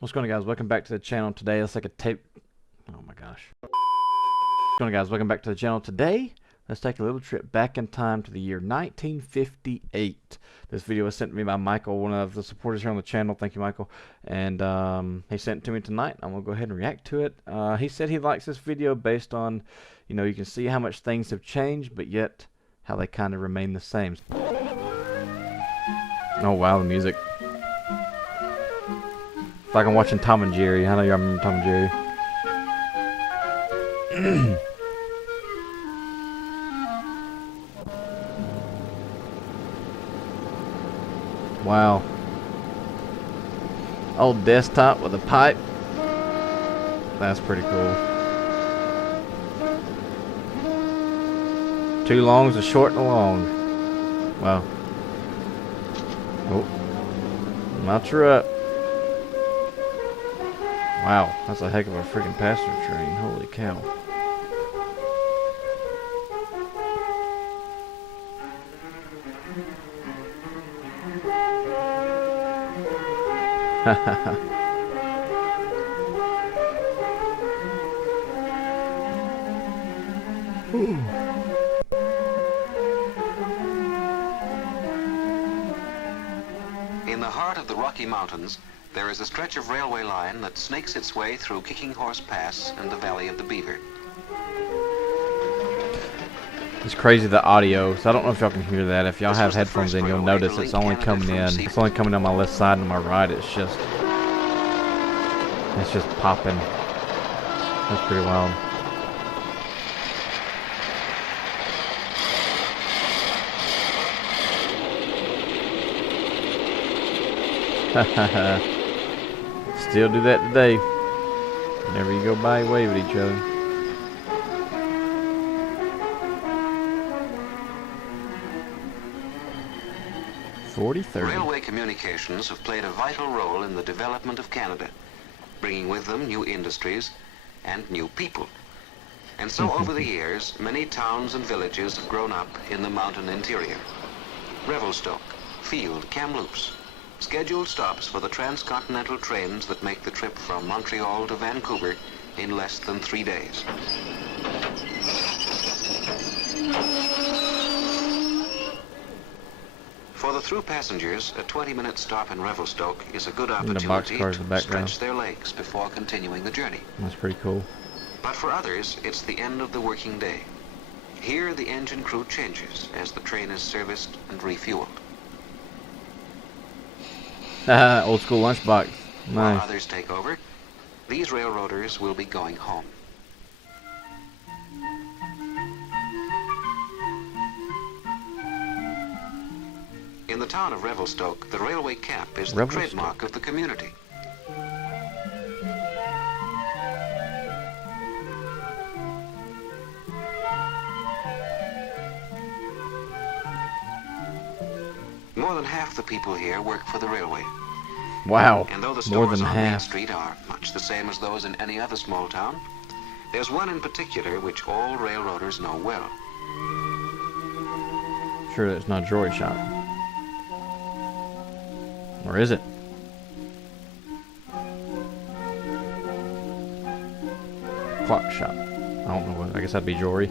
What's going on, guys? Welcome back to the channel. Today let's take a tape. Oh my gosh. What's going on, guys? Welcome back to the channel. Today let's take a little trip back in time to the year 1958. This video was sent to me by Michael, one of the supporters here on the channel. Thank you, Michael. And he sent it to me tonight. I'm gonna go ahead and react to it. He said he likes this video based on, you know, you can see how much things have changed, but yet how they kind of remain the same. Oh wow, the music. It's like I'm watching Tom and Jerry. I know y'all remember Tom and Jerry. Wow. Old desktop with a pipe. That's pretty cool. Two longs, a short and a long. Wow. Oh. Mount her up. Wow, that's a heck of a freaking passenger train. Holy cow. In the heart of the Rocky Mountains, there is a stretch of railway line that snakes its way through Kicking Horse Pass and the Valley of the Beaver. It's crazy, the audio, so I don't know if y'all can hear that. If y'all have headphones in, you'll notice it's only coming in. It's only coming on my left side and my right. It's just popping. That's pretty wild. Still do that today. Whenever you go by, you wave at each other. Railway communications have played a vital role in the development of Canada, bringing with them new industries and new people. And so over the years, many towns and villages have grown up in the mountain interior. Revelstoke, Field, Kamloops, scheduled stops for the transcontinental trains that make the trip from Montreal to Vancouver in less than 3 days. For the through passengers, a 20-minute stop in Revelstoke is a good opportunity to stretch their legs before continuing the journey. That's pretty cool. But for others, it's the end of the working day. Here, the engine crew changes as the train is serviced and refueled. Old school lunchbox. Nice. While others take over, these railroaders will be going home. In the town of Revelstoke, the railway cap is the trademark of the community. More than half the people here work for the railway. Wow, and though the more than stores on half. Main Street are much the same as those in any other small town, there's one in particular which all railroaders know well. Sure, it's not a jewelry shop. Or is it? Clock shop. I don't know what. I guess that'd be jewelry.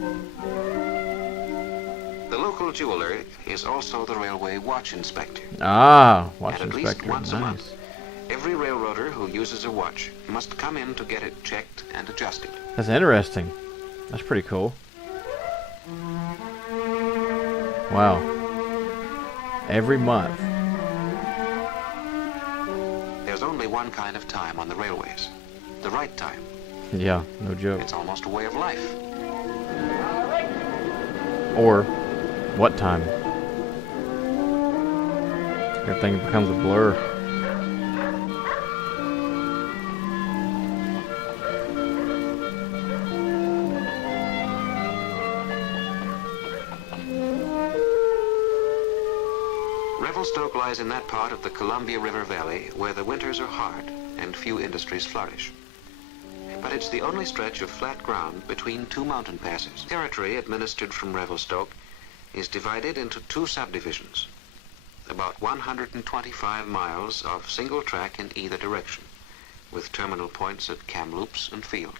The local jeweler is also the railway watch inspector. Ah, watch and inspector. At least once nice. a month, every railroader who uses a watch must come in to get it checked and adjusted. That's interesting. That's pretty cool. Wow. Every month. There's only one kind of time on the railways. The right time. Yeah, no joke. It's almost a way of life. Or, what time? Everything becomes a blur. Revelstoke lies in that part of the Columbia River Valley where the winters are hard and few industries flourish. But it's the only stretch of flat ground between two mountain passes. Territory administered from Revelstoke is divided into two subdivisions. about 125 miles of single track in either direction, with terminal points at Kamloops and Field.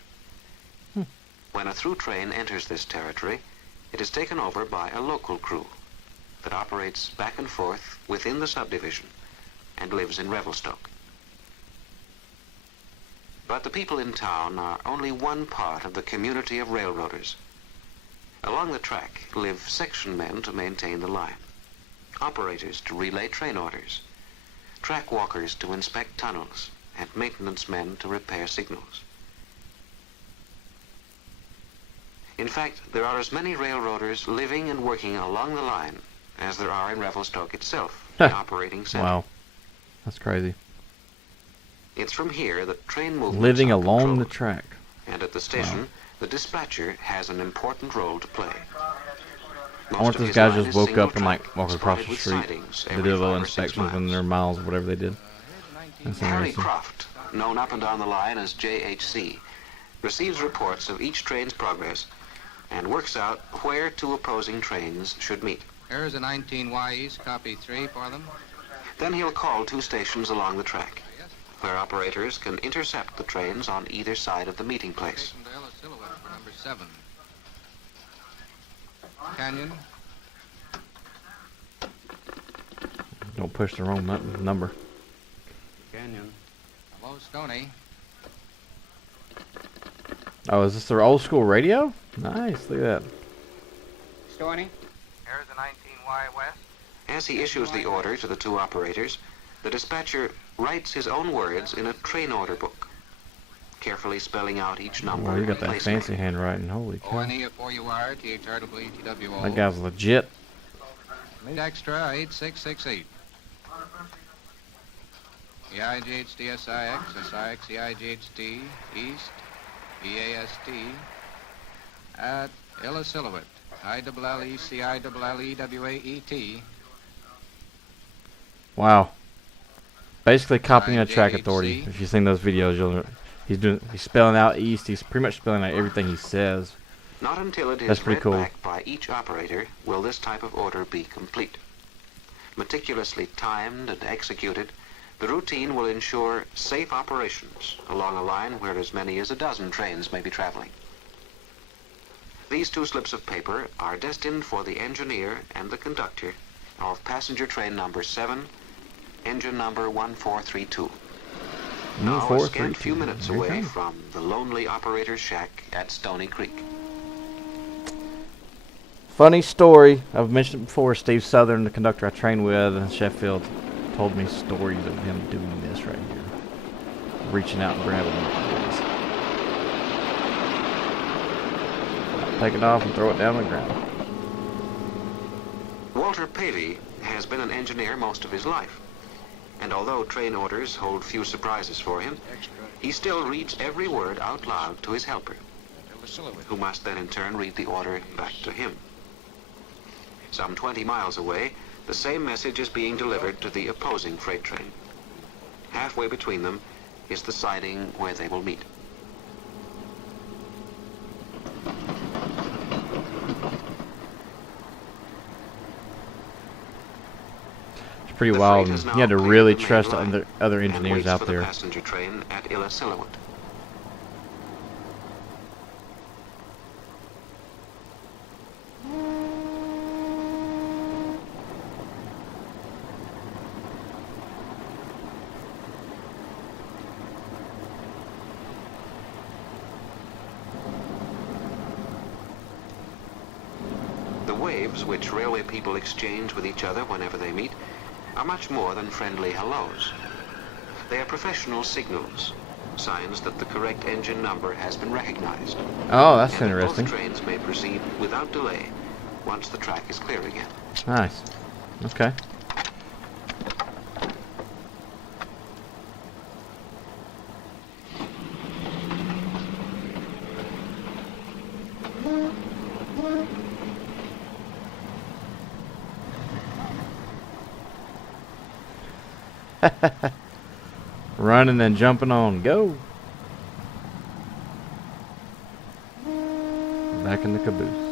When a through train enters this territory, it is taken over by a local crew that operates back and forth within the subdivision and lives in Revelstoke. But the people in town are only one part of the community of railroaders. Along the track live section men to maintain the line, operators to relay train orders, track walkers to inspect tunnels, and maintenance men to repair signals. In fact, there are as many railroaders living and working along the line as there are in Revelstoke itself, the operating center. Wow, that's crazy. It's from here that train movements Living are along controlled, the track. and at the station, the dispatcher has an important role to play. I wonder if those guys just woke up and like walked across the street. They did a little inspections on their miles, whatever they did. That's Harry interesting. Croft, known up and down the line as JHC, receives reports of each train's progress and works out where two opposing trains should meet. Here's a 19Y East, copy 3 for them. Then he'll call two stations along the track, where operators can intercept the trains on either side of the meeting place. Station to Ella Silhouette for number 7. Canyon. Don't push the wrong number. Canyon. Hello, Stony. Oh, is this their old school radio? Nice, look at that. Stony. Here's a 19Y West. As he issues the order to the two operators, the dispatcher writes his own words in a train order book, carefully spelling out each number. Well, you got and that placement. fancy handwriting. Holy cow. ONE 4UR, THRWTWO. That guy's legit. Extra 8668. EIGHD SIX, SIX EIGHD, East, EAST, at Ella Silhouette, ILLECILLEWAET. Wow. Basically copying a track JHC. authority. If you've seen those videos, he's spelling out east. He's pretty much spelling out everything he says. Not until it That's is pretty read cool. back by each operator will this type of order be complete. Meticulously timed and executed, the routine will ensure safe operations along a line where as many as a dozen trains may be traveling. These two slips of paper are destined for the engineer and the conductor of passenger train number 7, engine number 1432. Now a scant few minutes away from the lonely operator's shack at Stony Creek. Funny story. I've mentioned it before. Steve Southern, the conductor I trained with in Sheffield, told me stories of him doing this right here. Reaching out and grabbing it. Take it off and throw it down on the ground. Walter Pavey has been an engineer most of his life, and although train orders hold few surprises for him, he still reads every word out loud to his helper, who must then in turn read the order back to him. Some 20 miles away, the same message is being delivered to the opposing freight train. Halfway between them is the siding where they will meet. It's pretty The wild. freight And has now you had to cleared really the main trust line other and engineers waits out for the there. passenger train at Ella Silhouette. The waves which railway people exchange with each other whenever they meet are much more than friendly hellos. They are professional signals, signs that the correct engine number has been recognized. Oh, that's and that interesting. both trains may proceed without delay once the track is clear again. Nice. Okay. Running and jumping on. Go. Back in the caboose.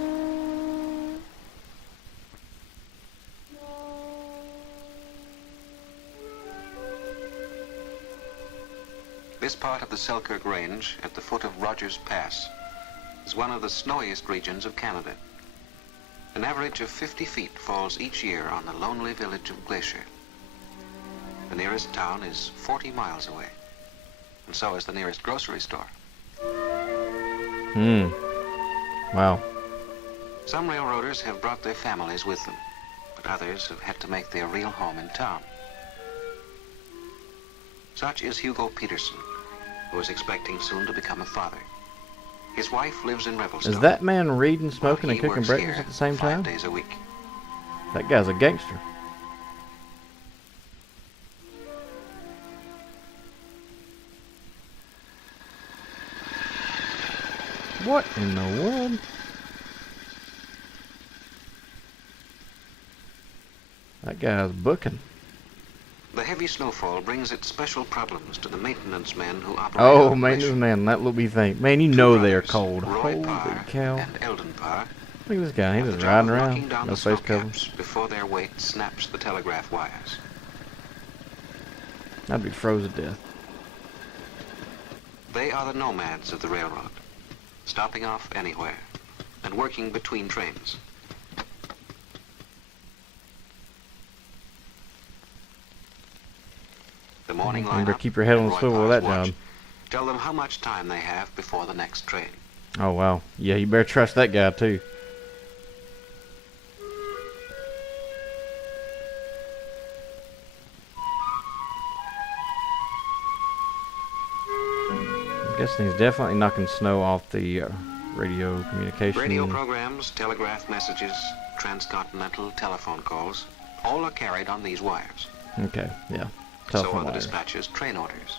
This part of the Selkirk Range, at the foot of Rogers Pass, is one of the snowiest regions of Canada. An average of 50 feet falls each year on the lonely village of Glacier. The nearest town is 40 miles away, and so is the nearest grocery store. Wow. Some railroaders have brought their families with them, but others have had to make their real home in town. Such is Hugo Peterson, who is expecting soon to become a father. His wife lives in Revelstoke. Is that man reading, but smoking, and he cooking works breakfast here at the same 5 time? days a week. That guy's a gangster. What in the world? That guy's booking. The heavy snowfall brings its special problems to the maintenance men who operate. Oh, on maintenance Glacier. man, that look me think. Man, you Two know they are brothers, cold. Roy Holy Parr cow. and Eldon Parr, Look at this guy, have he's the just job riding of knocking around. down No the face snow cover. caps before their weight snaps the telegraph wires. I'd be froze to death. They are the nomads of the railroad, stopping off anywhere and working between trains. The morning Remember, lineup keep your head on and the Roy swivel with Parr's that watch job. tell them how much time they have before the next train. Oh, wow. Yeah, you better trust that guy, too. I'm guessing he's definitely knocking snow off the radio communication. Radio programs, telegraph messages, transcontinental telephone calls, all are carried on these wires. Okay, yeah. So Telephone are the wires. dispatcher's train orders.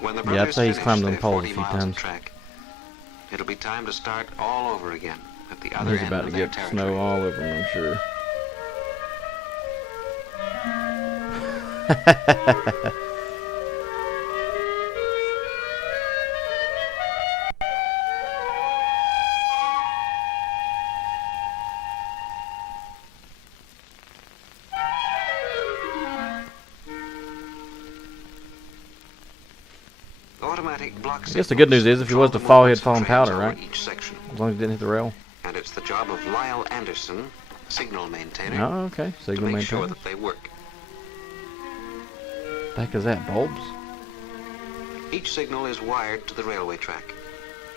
When the Yeah, I'd brothers say he's finish climbed them their poles 40 a few miles of times. track, it'll be time to start all over again at the And other he's end about to of their get territory. snow all over him, I'm sure. Automatic block I guess the good news is if he was to fall, he'd fall in trains powder, over right? Each section. As long as he didn't hit the rail. And it's the job of Lyle Anderson, signal maintainer, Oh, okay. to Signal make sure maintainer. that they work. The heck is that? Bulbs? Each signal is wired to the railway track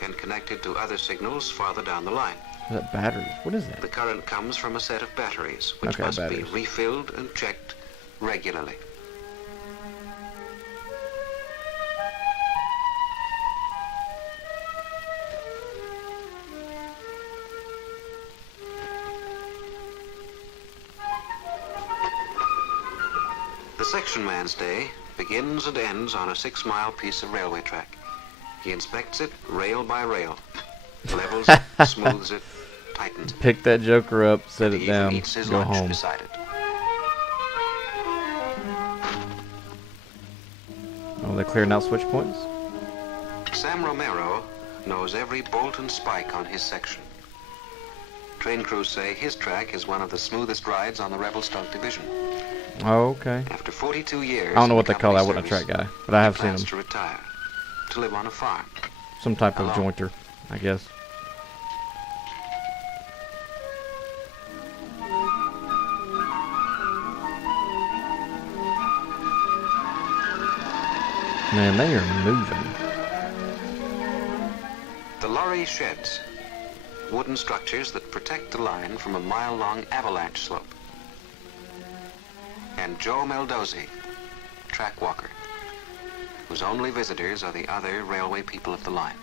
and connected to other signals farther down the line. Is that batteries? What is that? The current comes from a set of batteries, which Okay, must batteries. be refilled and checked regularly. The section man's day begins and ends on a 6-mile piece of railway track. He inspects it rail by rail, levels it, smooths it, tightens it. Pick that joker up, set He it even down, eats his go lunch home. beside it. Oh, they're clearing out switch points? Sam Romero knows every bolt and spike on his section. Train crews say his track is one of the smoothest rides on the Revelstoke division. Oh, okay. After 42 years, I don't know in what they call that. I company wasn't a track service, guy, but I have he seen plans him. to retire, to live on a farm. Some type of Alone. jointer, I guess. Man, they are moving. The lorry sheds, wooden structures that protect the line from a mile-long avalanche slope. And Joe Meldozi, track walker, whose only visitors are the other railway people of the line.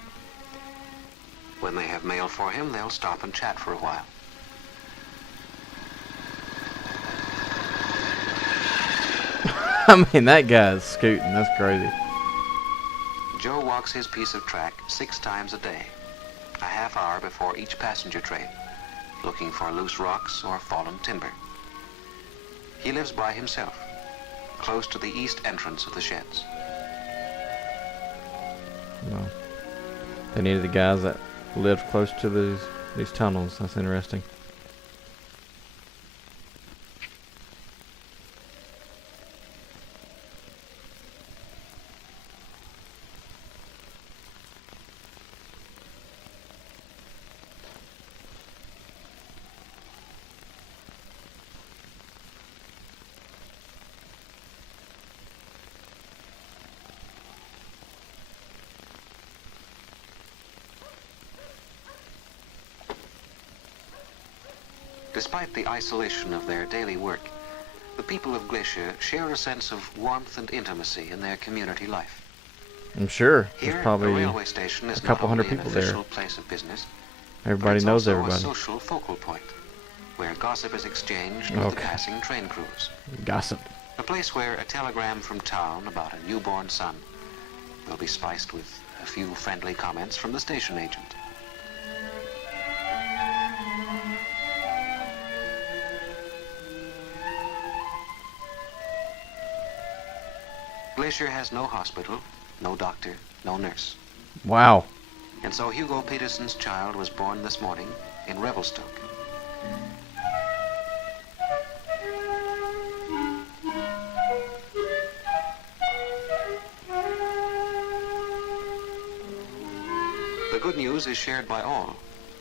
When they have mail for him, they'll stop and chat for a while. I mean, that guy's scooting. That's crazy. Joe walks his piece of track 6 times a day, a half hour before each passenger train, looking for loose rocks or fallen timber. He lives by himself, close to the east entrance of the sheds. Well, they needed the guys that lived close to these tunnels. That's interesting. Despite the isolation of their daily work, the people of Glacier share a sense of warmth and intimacy in their community life. I'm sure Here, there's the probably railway station is a couple not hundred only an people there. official place of business, but Everybody it's knows also everybody. a social focal point, where gossip is exchanged with the Okay. passing train crews. Gossip. A place where a telegram from town about a newborn son will be spiced with a few friendly comments from the station agent. Glacier has no hospital, no doctor, no nurse. Wow. And so Hugo Peterson's child was born this morning in Revelstoke. The good news is shared by all,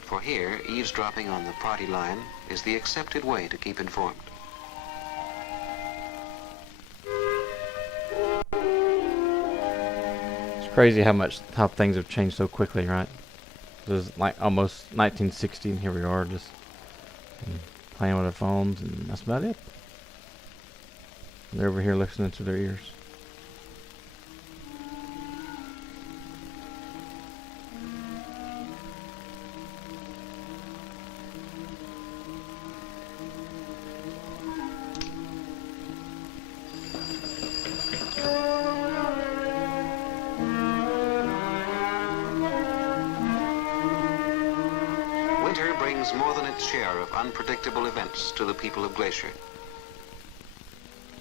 for here, eavesdropping on the party line is the accepted way to keep informed. It's crazy how things have changed so quickly, right? It was like almost 1960, and here we are just playing with our phones, and that's about it. They're over here listening to their ears. Winter brings more than its share of unpredictable events to the people of Glacier.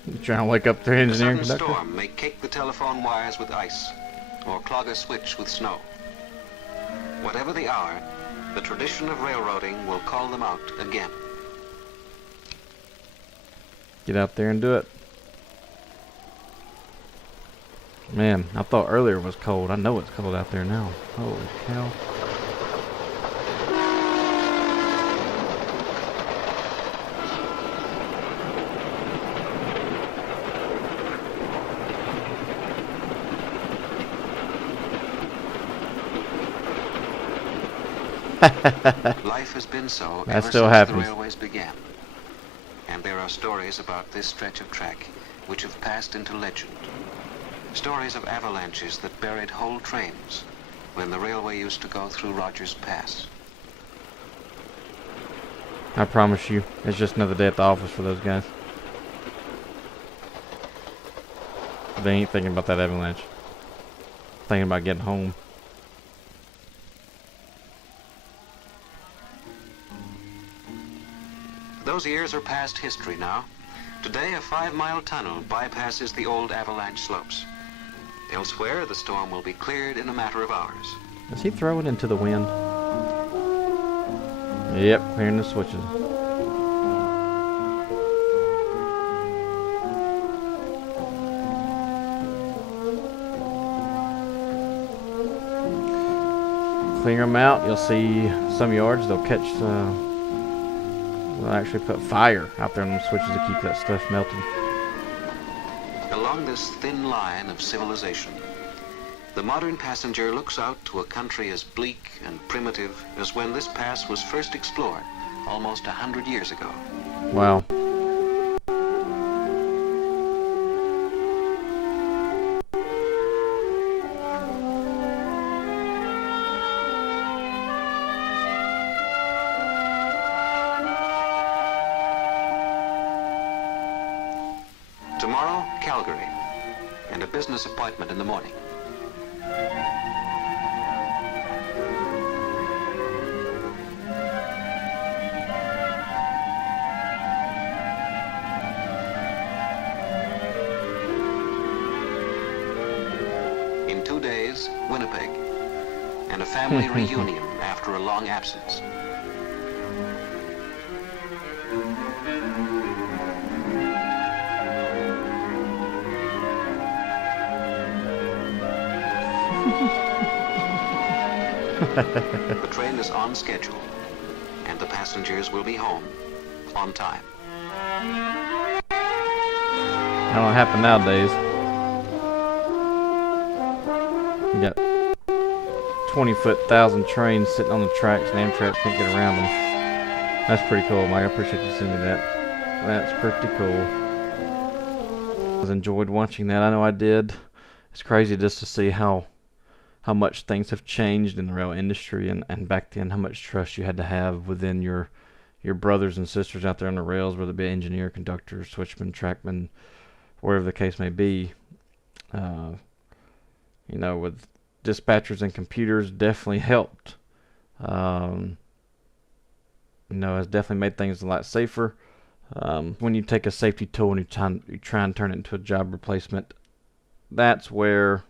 You trying to wake up their A engineering sudden conductor? storm may cake the telephone wires with ice, or clog a switch with snow. Whatever the hour, the tradition of railroading will call them out again. Get out there and do it. Man, I thought earlier was cold. I know it's cold out there now. Holy cow. Life has been so That ever still since happens. the railways began. And there are stories about this stretch of track which have passed into legend. Stories of avalanches that buried whole trains when the railway used to go through Rogers Pass. I promise you, it's just another day at the office for those guys. They ain't thinking about that avalanche. Thinking about getting home. Those years are past history now. Today, a 5-mile tunnel bypasses the old avalanche slopes. Elsewhere, the storm will be cleared in a matter of hours. Does he throw it into the wind? Yep, clearing the switches. Clear them out. You'll see some yards. They'll catch. They'll actually put fire out there on the switches to keep that stuff melted. Along this thin line of civilization, the modern passenger looks out to a country as bleak and primitive as when this pass was first explored almost 100 years ago. Wow. Tomorrow, Calgary, and a business appointment in the morning. In 2 days, Winnipeg, and a family reunion after a long absence. The train is on schedule, and the passengers will be home on time. That don't happen nowadays. You got 20-foot, 1,000 trains sitting on the tracks, and Amtrak can't get around them. That's pretty cool, Mike. I appreciate you sending me that. That's pretty cool. I enjoyed watching that. I know I did. It's crazy just to see how much things have changed in the rail industry, and back then how much trust you had to have within your brothers and sisters out there on the rails, whether it be engineer, conductor, switchman, trackman, wherever the case may be. You know, with dispatchers and computers, definitely helped. You know, it's definitely made things a lot safer. When you take a safety tool and you try and turn it into a job replacement, that's where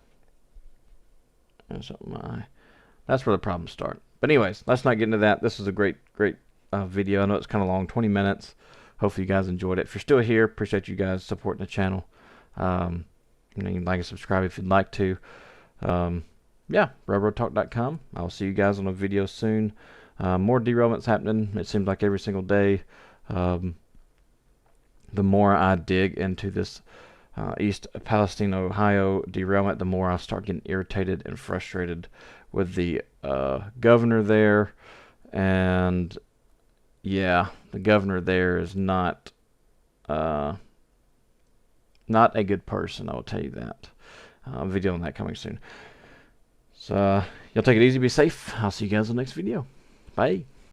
the problems start. But anyways, let's not get into that. This is a great video. I know it's kind of long, 20 minutes. Hopefully you guys enjoyed it. If you're still here, appreciate you guys supporting the channel. You know, you can like and subscribe if you'd like to. Yeah, railroadtalk.com. I'll see you guys on a video soon. More derailments happening. It seems like every single day. The more I dig into this East Palestine, Ohio derailment, the more I start getting irritated and frustrated with the governor there. And yeah, the governor there is not a good person, I will tell you that. Video on that coming soon. So y'all take it easy, be safe. I'll see you guys in the next video. Bye.